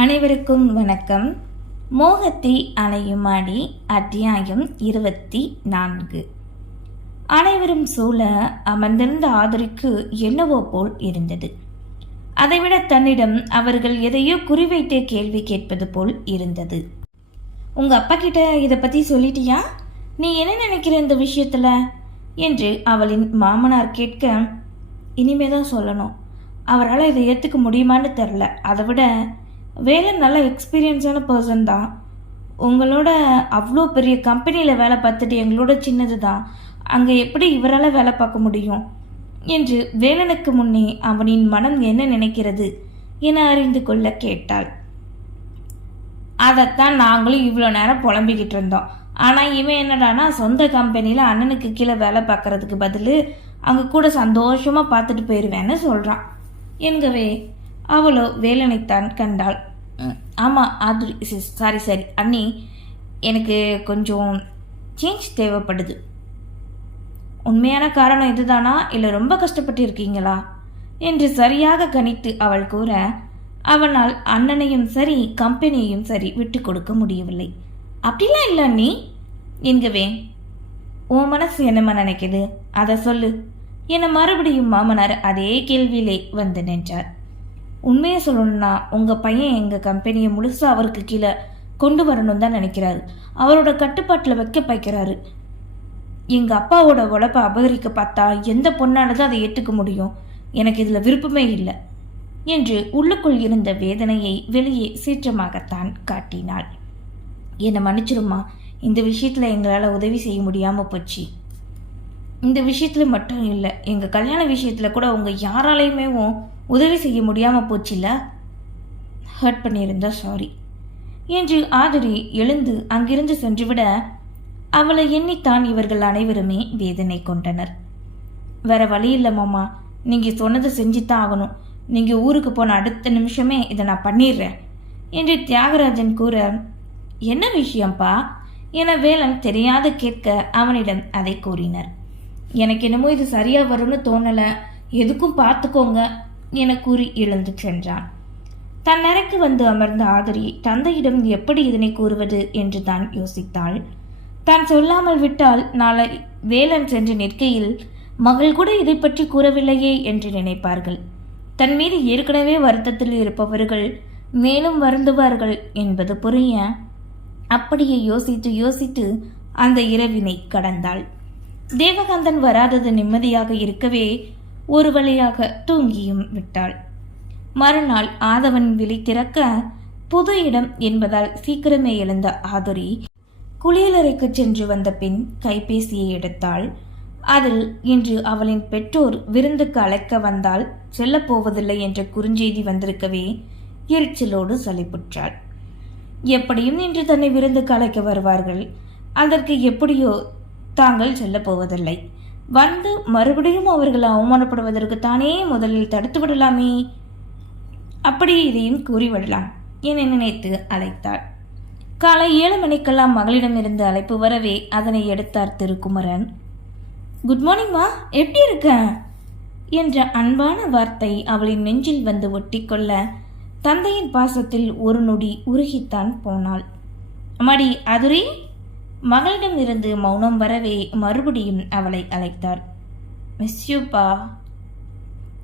அனைவருக்கும் வணக்கம். மோகத்தை அலையுமாடி அத்தியாயம் இருபத்தி நான்கு. அனைவரும் சூழ அமர்ந்திருந்த ஆதரிக்கு என்னவோ போல் இருந்தது. அதைவிட தன்னிடம் அவர்கள் எதையோ குறிவைத்தே கேள்வி கேட்பது போல் இருந்தது. உங்க அப்பா கிட்ட இதை பத்தி சொல்லிட்டியா? நீ என்ன நினைக்கிற இந்த விஷயத்துல? என்று அவளின் மாமனார் கேட்க இனிமே தான் சொல்லணும். அவரால் இதை ஏற்றுக்க முடியுமான்னு தெரில அதை விட வேலன் நல்ல எக்ஸ்பீரியன்ஸான பர்சன் தான். உங்களோட அவ்வளோ பெரிய கம்பெனியில் வேலை பார்த்துட்டு எங்களோட சின்னது தான். அங்கே எப்படி இவரால் வேலை பார்க்க முடியும்? என்று வேலனுக்கு முன்னே அவனின் மனம் என்ன நினைக்கிறது என அறிந்து கொள்ள கேட்டாள். அதைத்தான் நாங்களும் இவ்வளோ நேரம் புலம்பிக்கிட்டு இருந்தோம். ஆனால் இவன் என்னடானா சொந்த கம்பெனியில் அண்ணனுக்கு கீழே வேலை பார்க்கறதுக்கு பதில் அங்கே கூட சந்தோஷமாக பார்த்துட்டு போயிடுவேன்னு சொல்கிறான் என்கவே அவளோ வேலனைத்தான் கண்டாள். ஆமாம் ஆதுரி சாரி சாரி. அண்ணி எனக்கு கொஞ்சம் சேஞ்ச் தேவைப்படுது. உண்மையான காரணம் இதுதானா? இல்லை ரொம்ப கஷ்டப்பட்டு இருக்கீங்களா என்று சரியாக கணித்து அவள் கூற அவனால் அண்ணனையும் சரி கம்பெனியையும் சரி விட்டு கொடுக்க முடியவில்லை. அப்படிலாம் இல்லை அண்ணி. என்கவே உன் மனசு என்னம்மா நினைக்குது? அதை சொல்லு. என மறுபடியும் மாமனார் அதே கேள்வியிலே வந்து நின்றார். உண்மையை சொல்லணும்னா உங்கள் பையன் எங்கள் கம்பெனியை முழுசாக அவருக்கு கீழே கொண்டு வரணும் தான் நினைக்கிறாரு. அவரோட கட்டுப்பாட்டில் வைக்க வைக்கிறாரு எங்கள் அப்பாவோட உழைப்பை அபகரிக்க பார்த்தா எந்த பொண்ணானதும் அதை ஏற்றுக்க முடியும்? எனக்கு இதில் விருப்பமே இல்லை என்று உள்ளுக்குள் இருந்த வேதனையை வெளியே சீற்றமாகத்தான் காட்டினாள். என்னை மன்னிச்சிருமா இந்த விஷயத்தில் எங்களால் உதவி செய்ய முடியாமல் போச்சு. இந்த விஷயத்தில் மட்டும் இல்லை எங்கள் கல்யாண விஷயத்தில் கூட உங்கள் யாராலையுமே உதவி செய்ய முடியாமல் போச்சுல்ல? ஹர்ட் பண்ணியிருந்தா சாரி என்று ஆதிரி எழுந்து அங்கிருந்து சென்றுவிட அவளை எண்ணித்தான் இவர்கள் அனைவருமே வேதனை கொண்டனர். வேற வழி இல்லை மாமா நீங்கள் சொன்னதை செஞ்சுத்தான் ஆகணும். நீங்கள் ஊருக்கு போன அடுத்த நிமிஷமே இதை நான் பண்ணிடுறேன் என்று தியாகராஜன் கூற என்ன விஷயம்ப்பா என வேலன் தெரியாத கேட்க அவனிடம் அதை கூறினர். எனக்கு என்னமோ இது சரியா வரும்னு தோணலை. எதுக்கும் பார்த்துக்கோங்க என கூறி எழுந்து சென்றான். தன் அறைக்கு வந்து அமர்ந்த ஆதரி தந்தையிடம் எப்படி இதனை கூறுவது என்று தான் யோசித்தாள். தான் சொல்லாமல் விட்டால் நாளை வேலன் சென்று நிற்கையில் மகள் கூட இதை பற்றி கூறவில்லையே என்று நினைப்பார்கள். தன் மீது ஏற்கனவே வருத்தத்தில் இருப்பவர்கள் மேலும் வருந்துவார்கள் என்பது புரிய அப்படியே யோசித்து யோசித்து அந்த இரவினை கடந்தாள். தேவகாந்தன் வராதது நிம்மதியாக இருக்கவே ஒரு வழியாக தூங்கியும் விட்டாள். மறுநாள் ஆதவன் விழி திறக்க புது இடம் என்பதால் சீக்கிரமே எழுந்த ஆதுரி குளியலறைக்கு சென்று வந்த பின் கைபேசியை எடுத்தாள். அதில் இன்று அவளின் பெற்றோர் விருந்துக்கு அழைக்க வந்தால் செல்லப்போவதில்லை என்ற குறுஞ்செய்தி வந்திருக்கவே எரிச்சலோடு சலிப்புற்றாள். எப்படியும் இன்று தன்னை விருந்துக்கு அழைக்க வருவார்கள். அதற்கு எப்படியோ தாங்கள் சொல்லப்போவதில்லை வந்து மறுபடியும் அவர்கள் அவமானப்படுவதற்கு தானே முதலில் தடுத்து விடலாமே? அப்படி இதையும் கூறிவிடலாம் என நினைத்து அழைத்தாள். காலை ஏழு மணிக்கெல்லாம் மகளிடமிருந்து அழைப்பு வரவே அதனை எடுத்தார் திருக்குமரன். குட் மார்னிங்மா எப்படி இருக்க? என்ற அன்பான வார்த்தை அவளின் நெஞ்சில் வந்து ஒட்டிக்கொள்ள தந்தையின் பாசத்தில் ஒரு நொடி உருகித்தான் போனாள். அம்மாடி அதுரி மகளிடம் இருந்து மௌனம் வரவே மறுபடியும் அவளை அழைத்தார். மிஸ்யூப்பா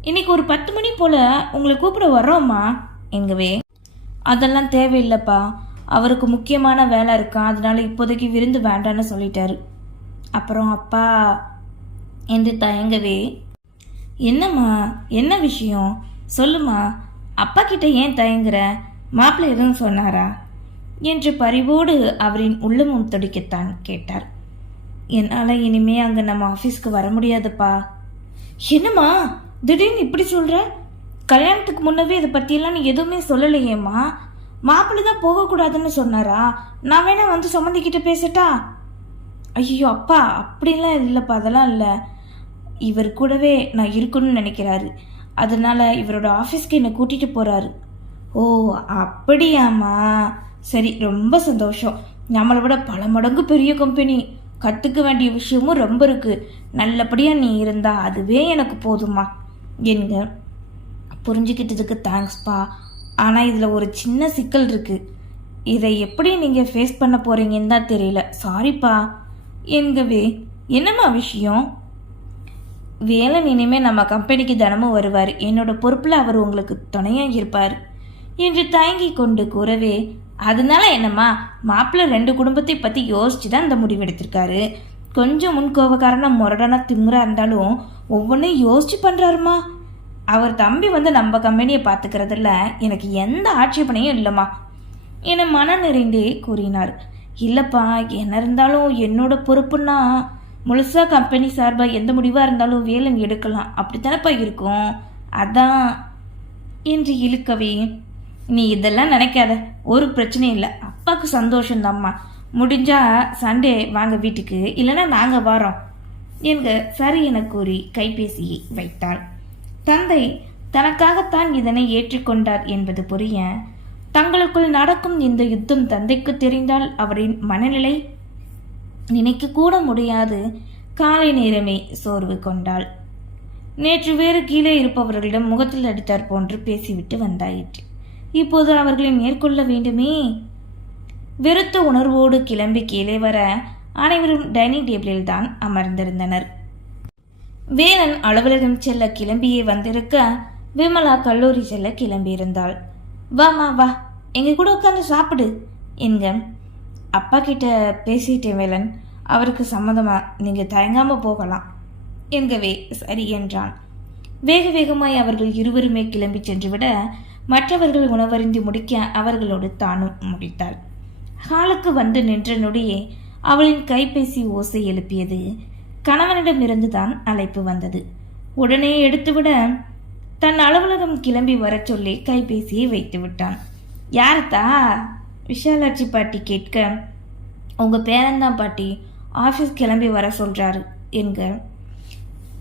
இன்னைக்கு ஒரு பத்து மணி போல உங்களை கூப்பிட வர்றோம்மா எங்கவே அதெல்லாம் தேவையில்லைப்பா. அவருக்கு முக்கியமான வேலை இருக்கா. அதனால இப்போதைக்கு விருந்து வேண்டான்னு சொல்லிட்டாரு. அப்புறம் அப்பா என்று தயங்கவே. என்னம்மா? என்ன விஷயம்? சொல்லுமா அப்பா கிட்ட ஏன் தயங்குற? மாப்பிள்ளை எதுவும் சொன்னாரா? என்று பரிவோடு அவரின் உள்ளமும் துடிக்கத்தான் கேட்டார். என்னால் இனிமே அங்கே நம்ம ஆஃபீஸ்க்கு வர முடியாதுப்பா. என்னம்மா? திடீர்னு இப்படி சொல்கிற கல்யாணத்துக்கு முன்னவே இதை பற்றியெல்லாம் நீ எதுவுமே சொல்லலையேம்மா? மாப்பிள்ளை தான் போகக்கூடாதுன்னு சொன்னாரா? நான் வேணா வந்து சுமந்திக்கிட்ட பேசட்டா? ஐயோ அப்பா அப்படிலாம் இல்லைப்பா அதெல்லாம் இல்லை. இவர் கூடவே நான் இருக்கணும்னு நினைக்கிறாரு. அதனால இவரோட ஆஃபீஸ்க்கு என்னை கூட்டிகிட்டு போகிறாரு ஓ அப்படியாம்மா. சரி ரொம்ப சந்தோஷம். நம்மளை விட பல மடங்கு பெரிய கம்பெனி கற்றுக்க வேண்டிய விஷயமும் ரொம்ப இருக்குது நல்லபடியாக நீ இருந்தா அதுவே எனக்கு போதுமா என்க புரிஞ்சுக்கிட்டதுக்கு தேங்க்ஸ்ப்பா ஆனால் இதில் ஒரு சின்ன சிக்கல் இருக்கு. இதை எப்படி நீங்கள் ஃபேஸ் பண்ண போகிறீங்கன்னு தான் தெரியல. சாரிப்பா என்கவே என்னம்மா விஷயம்? வேலன் இனிமேல் நம்ம கம்பெனிக்கு தினமும் வருவார். என்னோட பொறுப்பில் அவர் உங்களுக்கு துணையாக இருப்பார். என்று தயங்கி கொண்டு கூறவே அதனால என்னம்மா மாப்பிள்ளை ரெண்டு குடும்பத்தை பற்றி யோசிச்சு தான் இந்த முடிவு எடுத்திருக்காரு. கொஞ்சம் முன்கோபக்காரனா முரடனா திமுறா இருந்தாலும் ஒவ்வொன்றையும் யோசிச்சு பண்ணுறாருமா அவர் தம்பி வந்து நம்ம கம்பெனியை பார்த்துக்கிறதுல எனக்கு எந்த ஆட்சேபனையும் இல்லைம்மா. என மன நிறைந்தே கூறினார். இல்லைப்பா என்ன இருந்தாலும் என்னோட பொறுப்புன்னா முழுசாக கம்பெனி சார்பாக எந்த முடிவாக இருந்தாலும் வேலை எடுக்கலாம். அப்படித்தானப்பா இருக்கும். அதான் என்று இழுக்கவே நீ இதெல்லாம் நினைக்காத. ஒரு பிரச்சனையும் இல்லை. அப்பாவுக்கு சந்தோஷம்தாம்மா. முடிஞ்சா சண்டே வாங்க வீட்டுக்கு. இல்லைன்னா நாங்கள் வரோம். என்க சரி என கூறி கைபேசியை வைத்தாள். தந்தை தனக்காகத்தான் இதனை ஏற்றுக்கொண்டார் என்பது புரிய தங்களுக்குள் நடக்கும் இந்த யுத்தம் தந்தைக்கு தெரிந்தால் அவரின் மனநிலை நினைக்க கூட முடியாது. காலை நேரமே சோர்வு கொண்டாள். நேற்று வேறு கீழே இருப்பவர்களிடம் முகத்தில் அடித்தார் போன்று பேசிவிட்டு வந்தாயிற்று. இப்போது அவர்களை மேற்கொள்ள வேண்டுமே. வெறுத்த உணர்வோடு கிளம்பி கீழே வர அனைவரும் டைனிங் டேபிளில் தான் அமர்ந்திருந்தனர். வேலன் அலுவலகம் செல்ல கிளம்பியே வந்திருக்க விமலா கல்லூரி செல்ல கிளம்பியிருந்தாள். வாமா வா. எங்க கூட உட்காந்து சாப்பிடு என்க. அப்பா கிட்ட பேசிட்டேன் வேலன். அவருக்கு சம்மதமா நீங்க தயங்காம போகலாம் என்கவே சரி என்றான். வேக வேகமாய் அவர்கள் இருவருமே கிளம்பி சென்றுவிட மற்றவர்கள் உணவருந்தி முடிக்க அவர்களோடு தானும் முடித்தாள். ஹாலுக்கு வந்து நின்ற நொடியே அவளின் கைபேசி ஓசை எழுப்பியது. கணவனிடமிருந்து தான் அழைப்பு வந்தது. உடனே எடுத்துவிட தன் அலுவலகம் கிளம்பி வரச் சொல்லி கைபேசியை வைத்து விட்டான். யாரத்தா? விஷாலாட்சி பாட்டி கேட்க உங்கள் பேரன்தான் பாட்டி ஆஃபீஸ் கிளம்பி வர சொல்கிறாரு என்க.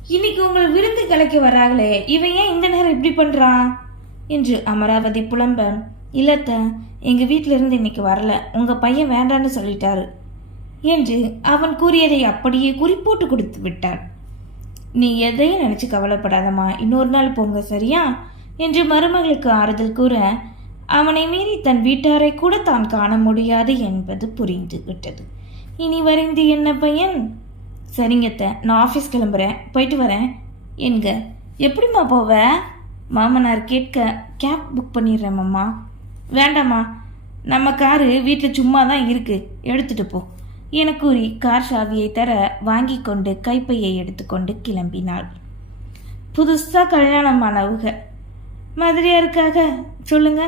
இன்னைக்கு உங்களை விருந்து கலைக்க வராங்களே இவன் ஏன் இந்த நேரம் இப்படி பண்ணுறான் என்று அமராவதி புலம்ப இல்லத்த எங்கள் வீட்டிலிருந்து இருந்து இன்னைக்கு வரல. உங்கள் பையன் வேண்டான்னு சொல்லிட்டாரு என்று அவன் கூறியதை அப்படியே குறிப்போட்டு கொடுத்து விட்டான். நீ எதையும் நினச்சி கவலைப்படாதம்மா. இன்னொரு நாள் போங்க சரியா? என்று மருமகளுக்கு ஆறுதல் கூற அவனை மீறி தன் வீட்டாரை கூட தான் காண முடியாது என்பது புரிந்து விட்டது. இனி வரைந்து என்ன பையன்? சரிங்கத்த நான் ஆஃபீஸ் கிளம்புறேன். போயிட்டு வரேன். என்க எப்படிம்மா போவ? மாமனார் கேட்க கேப் புக் பண்ணிடுறேன் மாமா. வேண்டாம்மா. நம்ம காரு வீட்டில் சும்மா தான் இருக்குது எடுத்துட்டு போ. என கூறி கார் சாவியை தர வாங்கி கொண்டு கைப்பையை எடுத்துக்கொண்டு கிளம்பினாள். புதுசாக கல்யாணமானவுக மதுரையாருக்காக? சொல்லுங்க.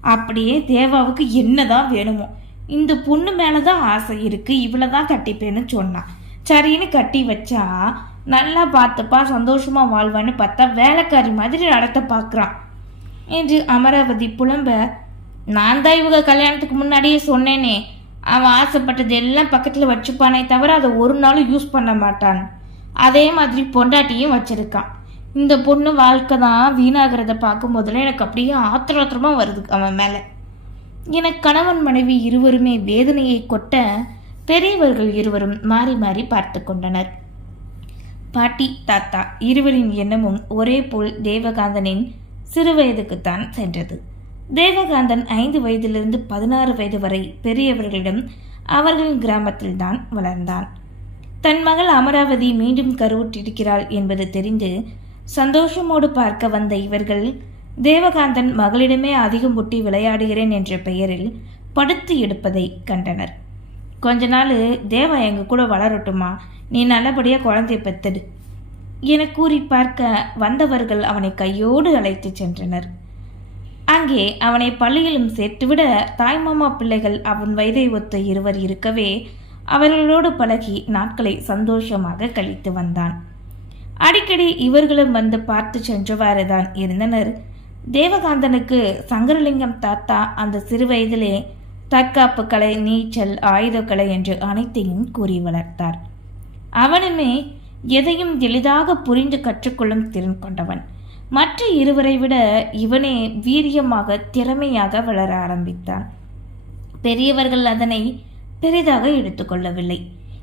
அப்படியே தேவாவுக்கு என்னதான் வேணுமோ. இந்த பொண்ணு மேலே தான் ஆசை இருக்குது இவ்வளோ தான் கட்டிப்பேன்னு சொன்னான். சரின்னு கட்டி வச்சா நல்லா பார்த்துப்பா சந்தோஷமாக வாழ்வான்னு பார்த்தா வேலைக்காரி மாதிரி நடத்த பார்க்குறான். என்று அமராவதி புலம்ப நான் தான் இவங்க கல்யாணத்துக்கு முன்னாடியே சொன்னேனே. அவன் ஆசைப்பட்டது எல்லாம் பக்கத்தில் வச்சுப்பானே தவிர அதை ஒரு நாளும் யூஸ் பண்ண மாட்டான். அதே மாதிரி பொண்டாட்டியும் வச்சுருக்கான். இந்த பொண்ணு வாழ்க்கை தான் வீணாகிறத பார்க்கும்போதெல்லாம் எனக்கு அப்படியே ஆத்திர ஆத்திரமாக வருது அவன் மேலே. எனக்கு கணவன் மனைவி இருவருமே வேதனையை கொட்ட பெரியவர்கள் இருவரும் மாறி மாறி பார்த்து கொண்டனர். பாட்டி தாத்தா இருவரின் எண்ணமும் ஒரே போல் தேவகாந்தனின் சிறுவயதுக்குத்தான் சென்றது. தேவகாந்தன் ஐந்து வயதிலிருந்து பதினாறு வயது வரை பெரியவர்களிடம் அவர்களின் கிராமத்தில்தான் வளர்ந்தான். தன் மகள் அமராவதி மீண்டும் கருவுற்றிருக்கிறாள் என்பது தெரிந்து சந்தோஷமோடு பார்க்க வந்த இவர்கள் தேவகாந்தன் மகளிடமே அதிகம் புட்டி விளையாடுகிறேன் என்ற பெயரில் படுத்து எடுப்பதை கண்டனர். கொஞ்ச நாள் தேவா எங்கள் கூட வளரட்டுமா? நீ நல்லபடியாக குழந்தைய பெத்துடு. என கூறி பார்க்க வந்தவர்கள் அவனை கையோடு அழைத்து சென்றனர். அங்கே அவனை பள்ளியிலும் சேர்த்துவிட தாய்மாமா பிள்ளைகள் அவன் வயதை ஒத்த இருவர் இருக்கவே அவர்களோடு பழகி நாட்களை சந்தோஷமாக கழித்து வந்தான். அடிக்கடி இவர்களும் வந்து பார்த்து சென்றவாறு தான் இருந்தனர். தேவகாந்தனுக்கு சங்கரலிங்கம் தாத்தா அந்த சிறு வயதிலே தற்காப்பு கலை நீச்சல் ஆயுதக்கலை என்று அனைத்தையும் கூறி வளர்த்தார். அவனுமே எதையும் எளிதாக புரிந்து கற்றுக்கொள்ளும் திறன் கொண்டவன். மற்ற இருவரை விட இவனே வீரியமாக திறமையாக வளர ஆரம்பித்தான். பெரியவர்கள் அதனை பெரிதாக எடுத்துக்கொள்ளவில்லை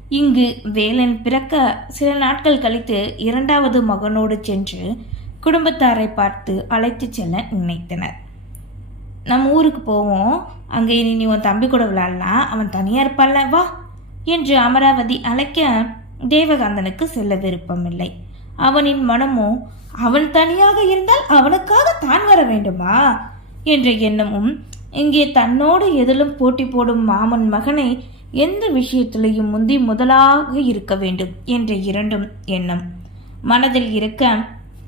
இங்கு வேலன் பிறக்க சில நாட்கள் கழித்து இரண்டாவது மகனோடு சென்று குடும்பத்தாரை பார்த்து அழைத்துச் செல்ல நினைத்தனர். நம்ம ஊருக்கு போவோம். அங்கே இனி நீ உன் தம்பி கூட விளையாடலாம். அவன் தனியாக இருப்பான்ல வா என்று அமராவதி அழைக்க தேவகாந்தனுக்கு செல்ல விருப்பமில்லை. அவனின் மனமோ அவன் தனியாக இருந்தால் அவனுக்காக தான் வர வேண்டுமா? என்ற எண்ணமும் இங்கே தன்னோடு எதிலும் போட்டி போடும் மாமன் மகனை எந்த விஷயத்திலையும் முந்தி முதலாக இருக்க வேண்டும் என்ற இரண்டும் எண்ணம். மனதில் இருக்க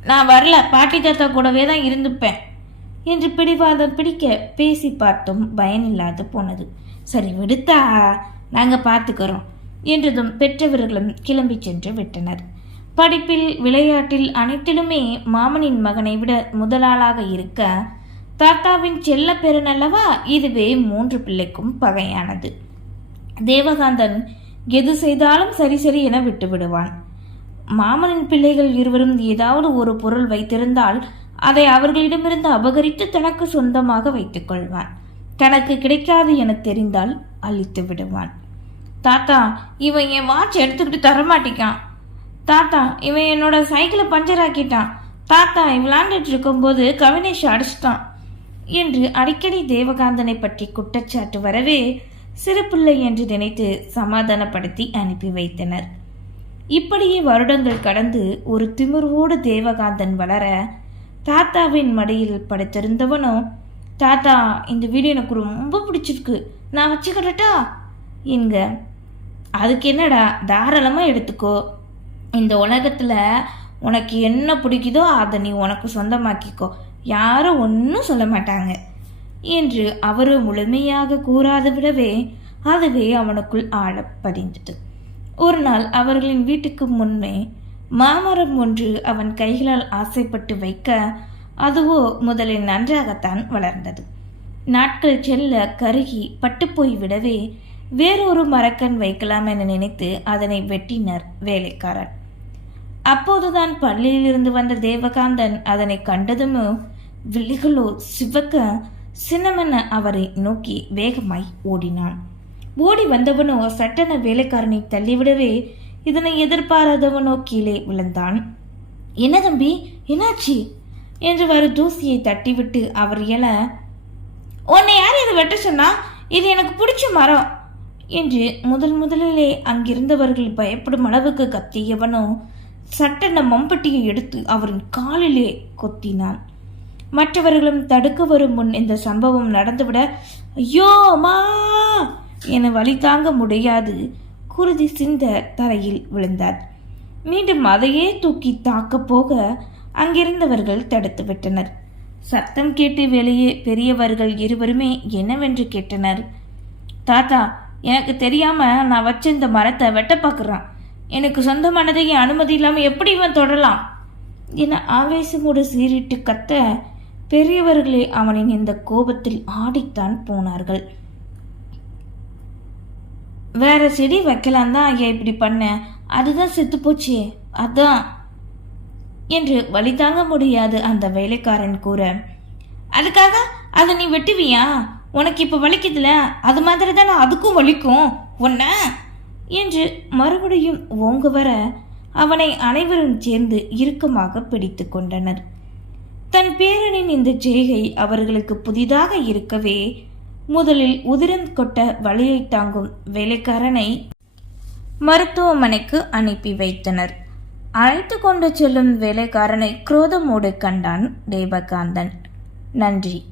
நான் வரல பாட்டி தாத்தா கூடவே தான் இருந்துப்பேன். என்று பிடிவாதம் பிடிக்க பேசி பார்த்தும் பயனில்லாது போனது. சரி விடுத்தா? நாங்கள் பார்த்துக்கிறோம் என்றதும் பெற்றவர்களும் கிளம்பி சென்று விட்டனர். படிப்பில் விளையாட்டில் அனைத்திலுமே மாமனின் மகனை விட முதலாளாக இருக்க தாத்தாவின் செல்ல பெருநல்லவா? இதுவே மூன்று பிள்ளைக்கும் பகையானது. தேவகாந்தன் எது செய்தாலும் சரி சரி என விட்டு விடுவான் மாமனின் பிள்ளைகள் இருவரும் ஏதாவது ஒரு பொருள் வைத்திருந்தால் அதை அவர்களிடமிருந்து அபகரித்து தனக்கு சொந்தமாக வைத்துக் கொள்வான் தனக்கு கிடைக்காது என தெரிந்தால் அழித்து விடுவான். தாத்தா இவன் என் வாட்ச் எடுத்துக்கிட்டு தரமாட்டிக்கான். தாத்தா இவன் என்னோட சைக்கிளை பஞ்சர் ஆக்கிட்டான். தாத்தா விளையாண்டுட்டு இருக்கும்போது கவினேஷ் அடிச்சிட்டான் என்று அடிக்கடி தேவகாந்தனை பற்றி குற்றச்சாட்டு வரவே சிறு பிள்ளை என்று நினைத்து சமாதானப்படுத்தி அனுப்பி வைத்தனர். இப்படியே வருடங்கள் கடந்து ஒரு திமிர்வோடு தேவகாந்தன் வளர தாத்தாவின் மடியில் படுத்திருந்தவனோ? தாத்தா இந்த வீடு எனக்கு ரொம்ப பிடிச்சிருக்கு. நான் வச்சுக்கிடட்டா என்க அதுக்கு என்னடா தாராளமாக எடுத்துக்கோ. இந்த உலகத்தில் உனக்கு என்ன பிடிக்குதோ அதை நீ உனக்கு சொந்தமாக்கிக்கோ. யாரும் ஒன்றும் சொல்ல மாட்டாங்க. என்று அவர் முழுமையாக கூறாது விடவே அதுவே அவனுக்குள் ஆழ பதிந்தது ஒரு நாள் அவர்களின் வீட்டுக்கு முன்னே மாமரம் ஒன்று அவன் கைகளால் ஆசைப்பட்டு வைக்க அதுவோ முதலில் நன்றாகத்தான் வளர்ந்தது. நாட்கள் செல்ல கருகி பட்டுப்போய் விடவே வேறொரு மரக்கன் வைக்கலாம் என நினைத்து அதனை வெட்டினர் வேலைக்காரன் அப்போதுதான் பள்ளியிலிருந்து வந்த தேவகாந்தன் அதனை கண்டதுமோ விழிகளோ சிவக்க சின்னமென அவரை நோக்கி வேகமாய் ஓடினான். ஓடி வந்தவனோ சட்டென வேலைக்காரனை தள்ளிவிடவே இதனை எதிர்பாராதவனோ கீழே விழுந்தான். என்ன தம்பி என்னாச்சு? என்று வரும் தூசியை தட்டிவிட்டு அவர் எழ உன்னை யார் இதை வெட்ட சொன்னா? இது எனக்கு பிடிச்ச மரம். என்று முதல் முதலிலே அங்கிருந்தவர்கள் பயப்படும் அளவுக்கு கத்தியவனோ சட்டென மம்பட்டியை எடுத்து அவரின் காலிலே கொத்தினான். மற்றவர்களும் தடுக்க வரும் முன் இந்த சம்பவம் நடந்துவிட ஐயோ அம்மா! என வழி தாங்க முடியாது. குருதி சிந்த தரையில் விழுந்தார். மீண்டும் அதையே தூக்கி தாக்கப் போக அங்கிருந்தவர்கள் தடுத்து விட்டனர். சத்தம் கேட்டு வெளியே பெரியவர்கள் இருவருமே என்னவென்று கேட்டனர். தாத்தா எனக்கு தெரியாம நான் வச்ச இந்த மரத்தை வெட்ட பார்க்குறான் எனக்கு சொந்தமானதை அனுமதி இல்லாமல் எப்படி இவன் தொடலாம்? என ஆவேசமோடு சீறிட்டு கத்த பெரியவர்களே அவனின் இந்த கோபத்தில் ஆடித்தான் போனார்கள். வேற செடி வைக்கலாம் தான் ஐயா இப்படி பண்ண. அதுதான் செத்து போச்சே. அதான். என்று வழி தாங்க முடியாது அந்த வேலைக்காரன் கூற. அதுக்காக அதை நீ வெட்டுவியா? உனக்கு இப்போ வலிக்குதுல? அது மாதிரி தானே அதுக்கும் வலிக்கும். உன்ன? என்று மறுபடியும் ஓங்க வர அவனை அனைவரும் சேர்ந்து இறுக்கமாக பிடித்து கொண்டனர். தன் பேரனின் இந்த செய்கை அவர்களுக்கு புதிதாக இருக்கவே முதலில் உதிரம் கொட்ட வழியை தாங்கும் வேலைக்காரனை மருத்துவமனைக்கு அனுப்பி வைத்தனர். அழைத்து கொண்டு செல்லும் வேலைக்காரனை குரோதமோடு கண்டான் தேவகாந்தன். நன்றி.